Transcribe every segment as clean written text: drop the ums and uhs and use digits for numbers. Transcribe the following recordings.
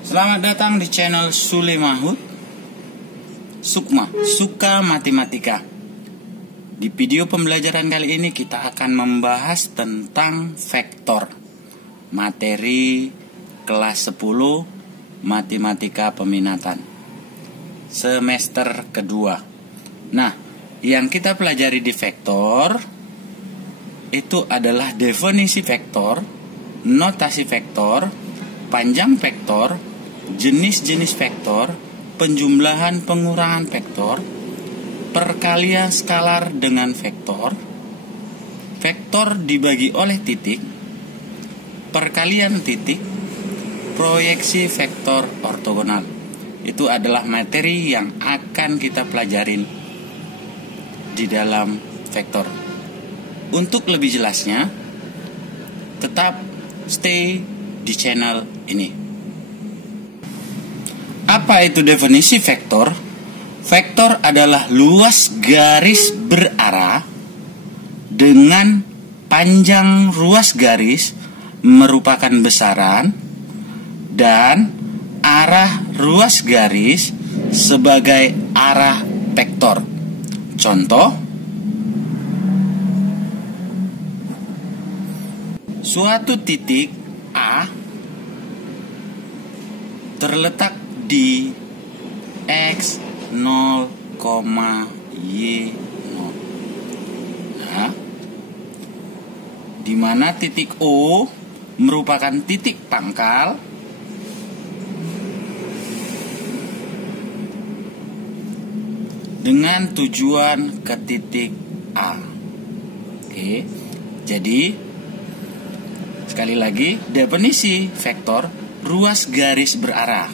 Selamat datang di channel Sule Mahmud Sukma, Suka Matematika. Di video pembelajaran kali ini kita akan membahas tentang vektor. Materi kelas 10 Matematika Peminatan semester kedua. Nah, yang kita pelajari di vektor itu adalah definisi vektor, notasi vektor, panjang vektor, jenis-jenis vektor, penjumlahan pengurangan vektor, perkalian skalar dengan vektor, vektor dibagi oleh titik, perkalian titik, proyeksi vektor ortogonal. Itu adalah materi yang akan kita pelajarin di dalam vektor. Untuk lebih jelasnya, tetap stay di channel ini. Apa itu definisi vektor? Vektor adalah luas garis berarah dengan panjang ruas garis merupakan besaran dan arah ruas garis sebagai arah vektor. Contoh, suatu titik A terletak di X 0, Y 0. Nah, di mana titik O merupakan titik pangkal dengan tujuan ke titik A. Oke. Jadi sekali lagi, definisi vektor ruas garis berarah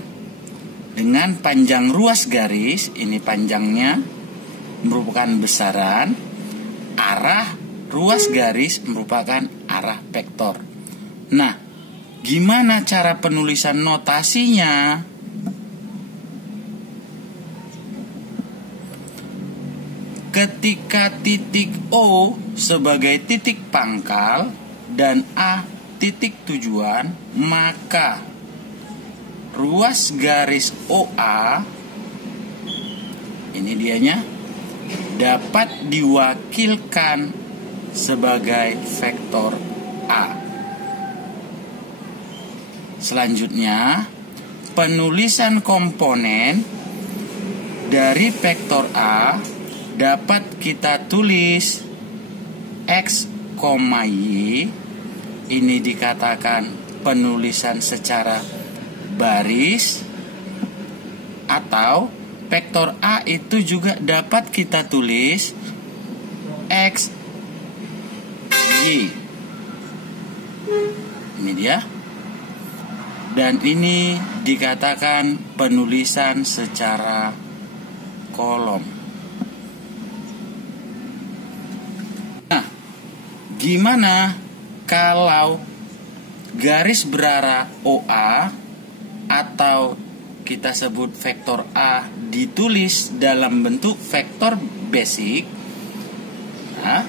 dengan panjang ruas garis, ini panjangnya merupakan besaran, arah ruas garis merupakan arah vektor. Nah, gimana cara penulisan notasinya? Ketika titik O sebagai titik pangkal dan A titik tujuan, maka ruas garis OA, ini dianya, dapat diwakilkan sebagai vektor A. Selanjutnya, penulisan komponen dari vektor A dapat kita tulis X, Y. Ini dikatakan penulisan secara baris, atau vektor A itu juga dapat kita tulis X, Y. Ini dia. Dan ini dikatakan penulisan secara kolom. Nah, gimana kalau garis berarah OA atau kita sebut vektor A ditulis dalam bentuk vektor basic? Nah,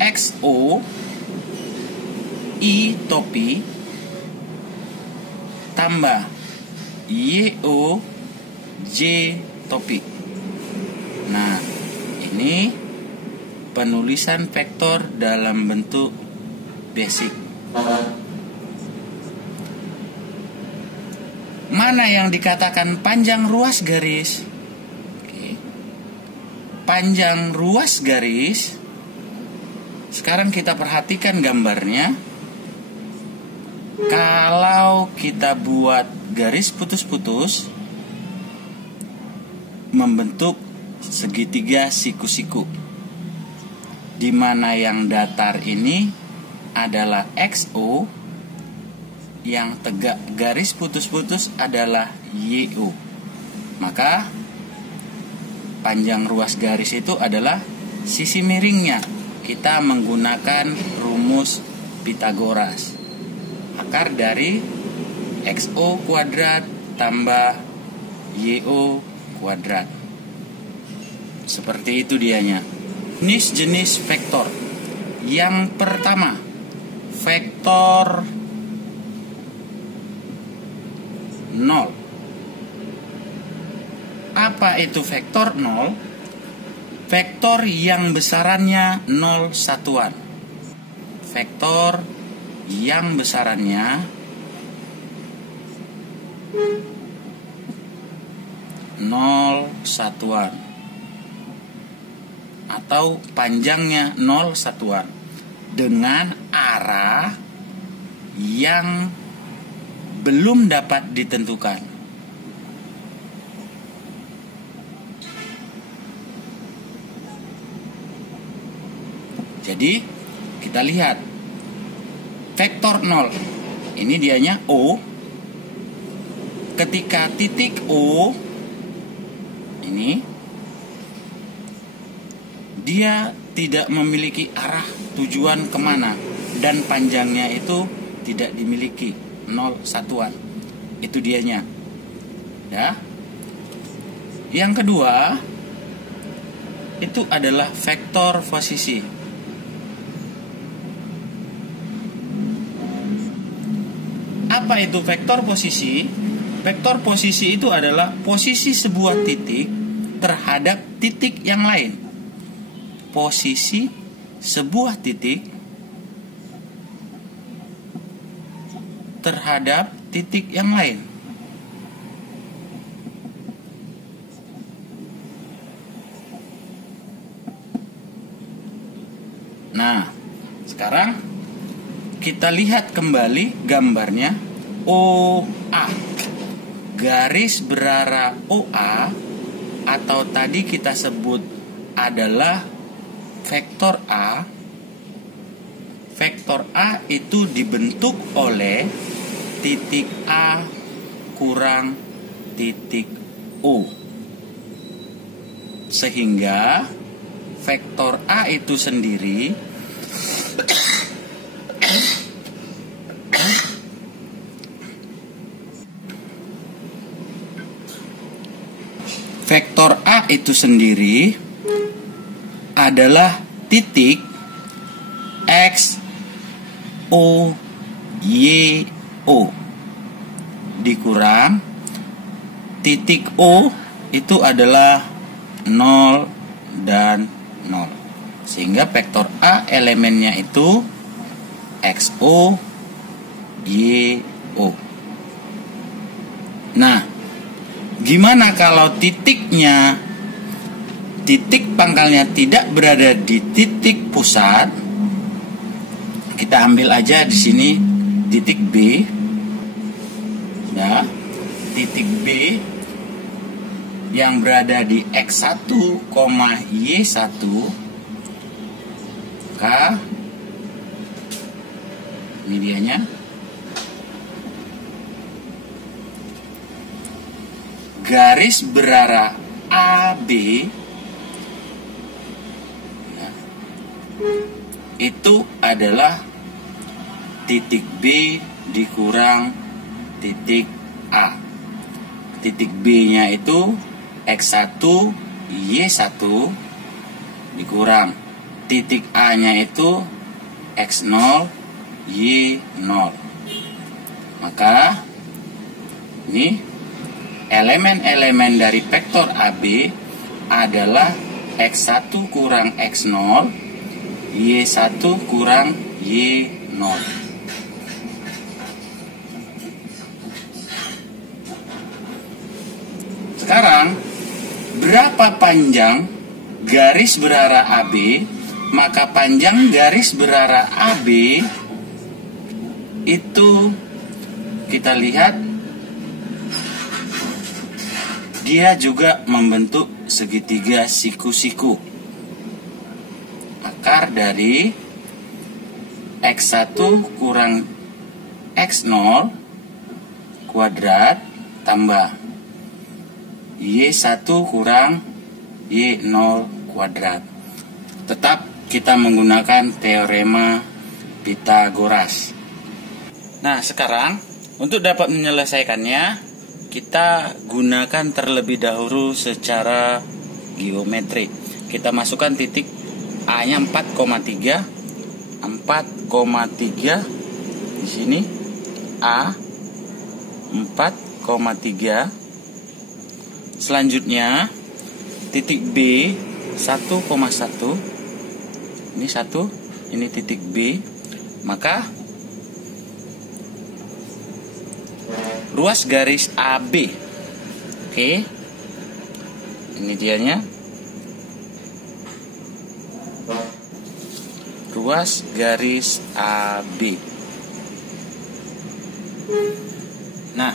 XO I topi tambah YO J topi. Nah, ini penulisan vektor dalam bentuk basic. Mana yang dikatakan panjang ruas garis? Oke. Panjang ruas garis, sekarang kita perhatikan gambarnya. Kalau kita buat garis putus-putus membentuk segitiga siku-siku, di mana yang datar ini adalah XO, yang tegak garis putus-putus adalah YO. Maka panjang ruas garis itu adalah sisi miringnya. Kita menggunakan rumus Pitagoras. Akar dari XO kuadrat tambah YO kuadrat. Seperti itu dianya. jenis vektor. Yang pertama, vektor 0. Apa itu vektor 0? Vektor yang besarannya 0 satuan. Vektor yang besarannya 0 satuan atau panjangnya 0 satuan dengan arah yang belum dapat ditentukan. Jadi kita lihat vektor 0 ini dianya O. Ketika titik O ini dia tidak memiliki arah tujuan kemana dan panjangnya itu tidak dimiliki, 0 satuan. Itu dianya. Ya. Yang kedua itu adalah vektor posisi. Apa itu vektor posisi? Vektor posisi itu adalah posisi sebuah titik terhadap titik yang lain. Posisi sebuah titik terhadap titik yang lain. Nah, sekarang kita lihat kembali gambarnya OA. Garis berarah OA atau tadi kita sebut adalah vektor A. Vektor A itu dibentuk oleh titik A kurang titik O. Sehingga vektor A itu sendiri adalah titik X O Y O dikurang titik O itu adalah 0 dan 0. Sehingga vektor A elemennya itu XO YO. Nah, gimana kalau titik pangkalnya tidak berada di titik pusat? Kita ambil aja di sini titik B. Ya, titik B yang berada di X1, Y1. Maka ini dianya. Garis berarah AB ya, itu adalah titik B dikurang titik A. Titik B-nya itu X1, Y1 dikurang titik A-nya itu X0, Y0. Maka ini elemen-elemen dari vektor AB adalah X1 kurang X0, Y1 kurang Y0. Sekarang, berapa panjang garis berarah AB? Maka panjang garis berarah AB itu kita lihat dia juga membentuk segitiga siku-siku. Akar dari X1 kurang X0 kuadrat tambah Y1 kurang Y0 kuadrat. Tetap kita menggunakan teorema Pythagoras. Nah, sekarang untuk dapat menyelesaikannya, kita gunakan terlebih dahulu secara geometri. Kita masukkan titik A-nya 4,3. 4,3 di sini A 4,3. Selanjutnya titik B 1,1. Ini 1, ini titik B. Maka ruas garis AB. Oke. Ini dianya. Ruas garis AB. Nah,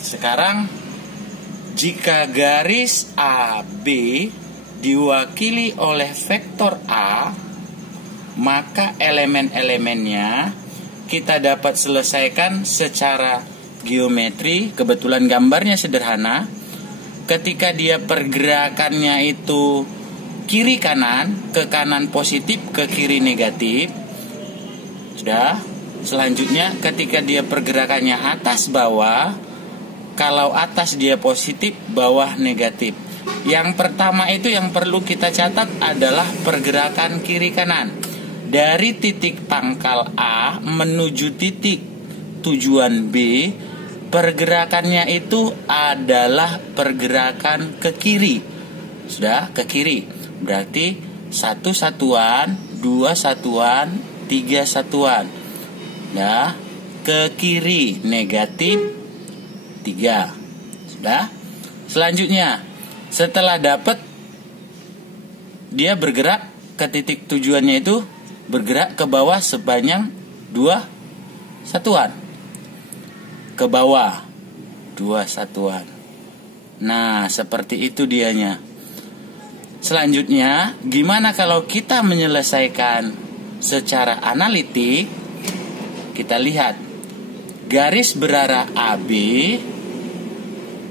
sekarang jika garis AB diwakili oleh vektor A, maka elemen-elemennya kita dapat selesaikan secara geometri. Kebetulan gambarnya sederhana. Ketika dia pergerakannya itu kiri kanan, ke kanan positif, ke kiri negatif. Sudah. Selanjutnya ketika dia pergerakannya atas bawah, kalau atas dia positif, bawah negatif. Yang pertama itu yang perlu kita catat adalah pergerakan kiri kanan. Dari titik pangkal A menuju titik tujuan B, pergerakannya itu adalah pergerakan ke kiri. Sudah, ke kiri. Berarti 1 satuan, 2 satuan, 3 satuan. Nah, ke kiri negatif 3. Sudah. Selanjutnya, setelah dapat, dia bergerak ke titik tujuannya itu, bergerak ke bawah sebanyak 2 satuan. Ke bawah 2 satuan. Nah, seperti itu dianya. Selanjutnya, gimana kalau kita menyelesaikan secara analitik? Kita lihat garis berarah AB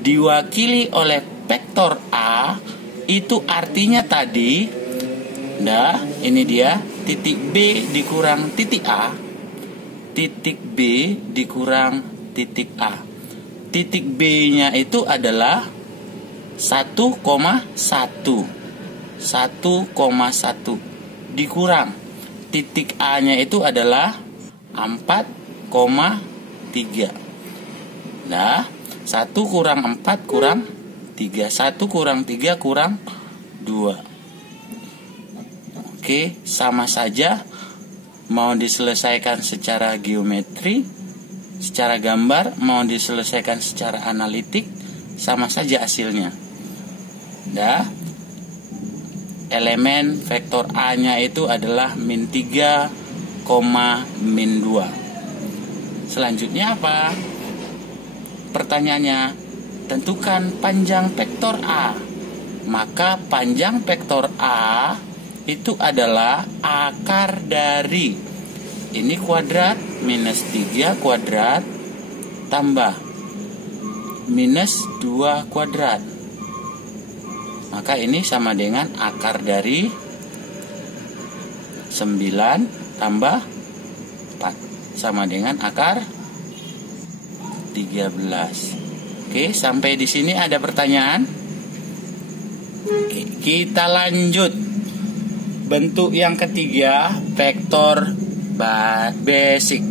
diwakili oleh vektor A, itu artinya tadi, nah ini dia, titik B dikurang titik A, titik B dikurang titik A. Titik B-nya itu adalah 1,1 dikurang titik A-nya itu adalah 4,3. Nah, 1 kurang 4 kurang 3. 1 kurang 3 kurang 2. Oke, sama saja. Mau diselesaikan secara geometri, secara gambar, mau diselesaikan secara analitik, sama saja hasilnya. Nah, elemen vektor A-nya itu adalah min 3, min 2. Selanjutnya apa? Pertanyaannya, tentukan panjang vektor A. Maka panjang vektor A itu adalah akar dari ini kuadrat minus 3 kuadrat tambah minus 2 kuadrat. Maka ini sama dengan akar dari 9 tambah 4. Sama dengan akar 13. Oke, sampai di sini ada pertanyaan? Oke, kita lanjut. Bentuk yang ketiga, vektor basic.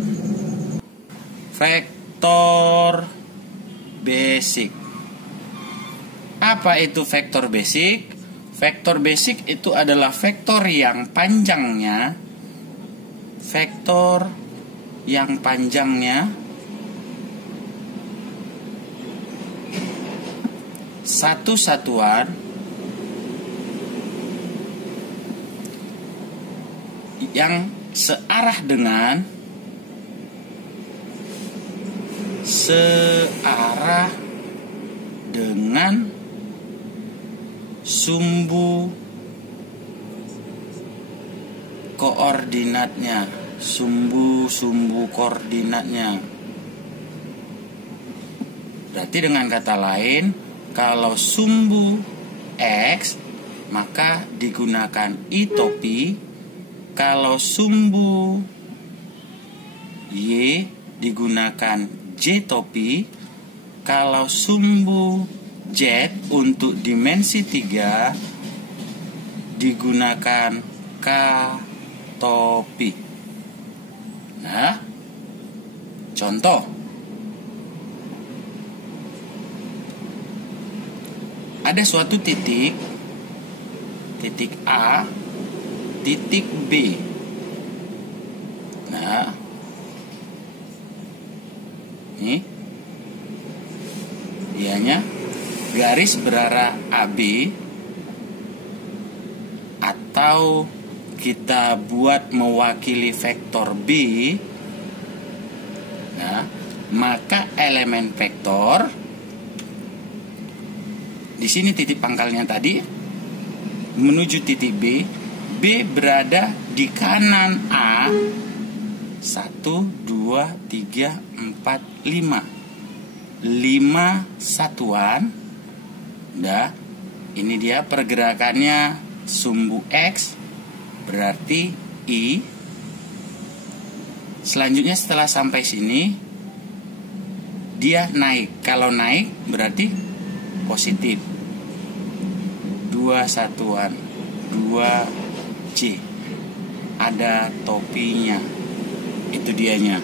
Vektor basic. Apa itu vektor basic? Vektor basic itu adalah vektor yang panjangnya satu satuan yang searah dengan sumbu koordinatnya, sumbu koordinatnya. Berarti dengan kata lain, kalau sumbu X maka digunakan I topi, kalau sumbu Y digunakan J topi, kalau sumbu Z untuk dimensi 3 digunakan topi. Nah, contoh. Ada suatu titik A, titik B. Nah, ini dianya garis berarah AB, atau kita buat mewakili vektor B. Nah, maka elemen vektor di sini titik pangkalnya tadi menuju titik B. B berada di kanan A. 1, 2, 3, 4, 5. 5 satuan. Nah, ini dia pergerakannya sumbu X, berarti I. Selanjutnya setelah sampai sini dia naik. Kalau naik berarti positif. 2 satuan, 2J. Ada topinya. Itu dianya.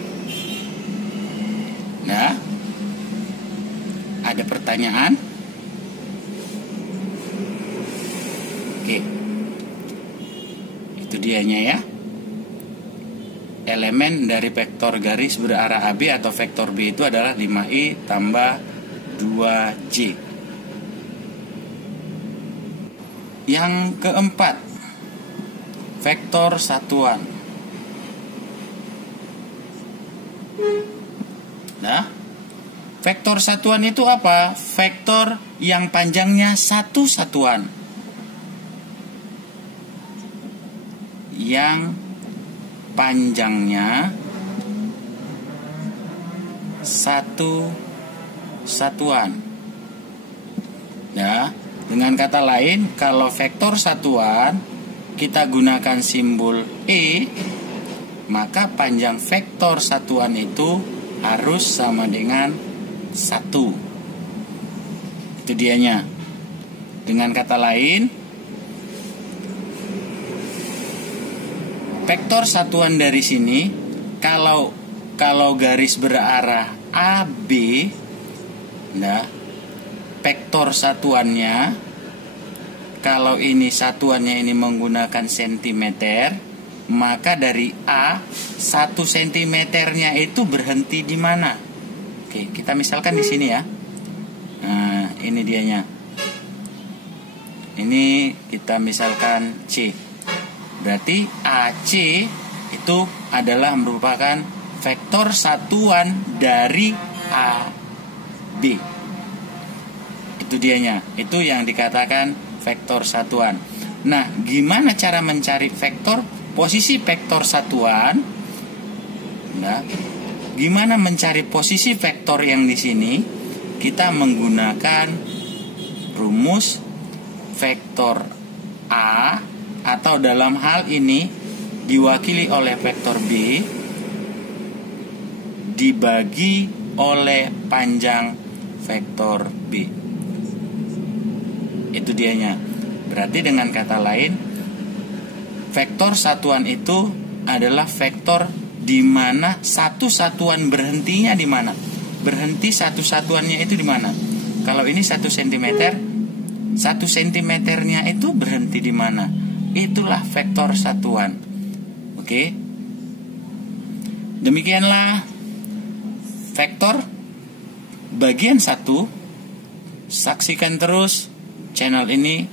Nah, ada pertanyaan? Oke. Itu dianya ya. Elemen dari vektor garis berarah AB atau vektor B itu adalah 5I tambah 2J. Yang keempat, vektor satuan. Nah, vektor satuan itu apa? Vektor yang panjangnya satu satuan. Yang panjangnya satu satuan. Nah, dengan kata lain, kalau vektor satuan kita gunakan simbol E, maka panjang vektor satuan itu harus sama dengan 1. Itu dianya. Dengan kata lain, vektor satuan dari sini kalau garis berarah AB, nah, vektor satuannya, kalau ini satuannya ini menggunakan sentimeter, maka dari A 1 sentimeternya itu berhenti di mana? Oke, kita misalkan di sini ya. Nah, ini dianya. Ini kita misalkan C. Berarti AC itu adalah merupakan vektor satuan dari AB. Itu dianya. Itu yang dikatakan vektor satuan. Nah, gimana cara mencari vektor posisi vektor satuan? Nah, gimana mencari posisi vektor yang di sini? Kita menggunakan rumus vektor A, atau dalam hal ini diwakili oleh vektor B dibagi oleh panjang vektor B. Itu dianya. Berarti dengan kata lain, vektor satuan itu adalah vektor di mana satu satuan berhentinya di mana? Berhenti satu satuannya itu di mana? Kalau ini 1 cm, 1 cm-nya itu berhenti di mana? Itulah vektor satuan. Oke. Demikianlah vektor bagian 1. Saksikan terus channel ini.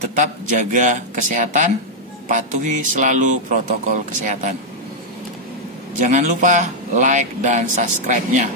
Tetap jaga kesehatan, patuhi selalu protokol kesehatan. Jangan lupa like dan subscribe-nya.